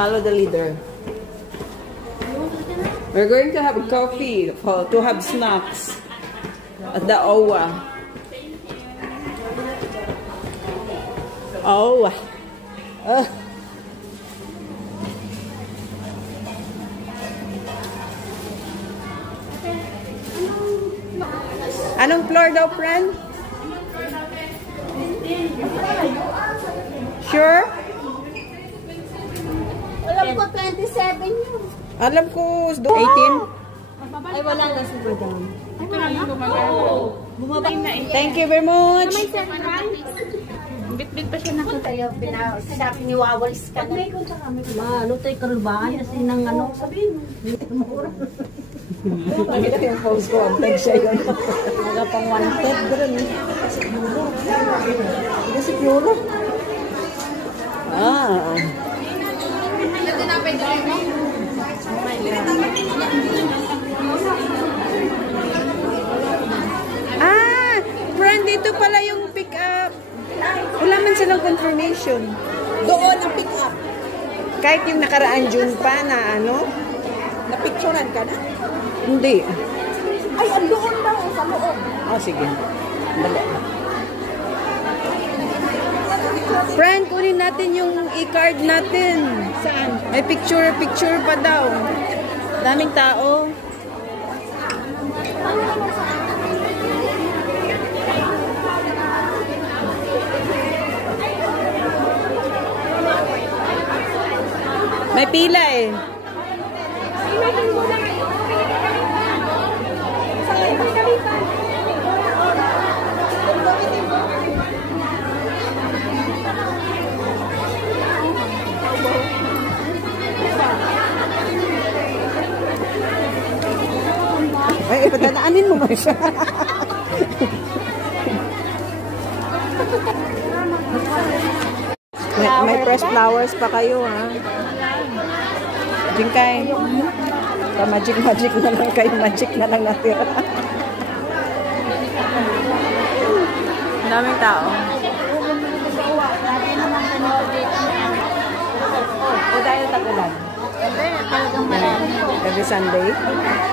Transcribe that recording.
Follow the leader. We're going to have coffee, to have snacks at the OWA. OWA. Anong floor daw, friend? Sure? Alam ko 27 yun. Alam ko 18. Ay, wala na si Madam. Ito na lang gumagano. Bumaba na eh. Thank you very much. May surprise. Bit-bit pa siya nakita. Tayo, sabi ni Wawalis ka na. Ano tayo karubaan? Kasi nang ano, sabihin mo. Nakita ko yung post ko. Wanted siya yun. Mga pang wanted. Kasi puro. Ah. Ah, friend, dito pala yung pick up. Wala man silang confirmation. Doon ang pick up. Kahit yung nakaraan June pa na ano? Napicturean ka na? Hindi. Ay, andoon daw sa loob. Oh, sige. Dali. Friend, kunin natin yung e-card natin. Saan? May picture pa daw. Daming tao. May pila eh. Ay, patadaanin mo ba siya? may pressed flowers pa kayo, ha? Jingkay. Magic na lang kayo. Magic na lang natira. Ang daming tao. O dahil tagulan? Talagang marami. Every Sunday?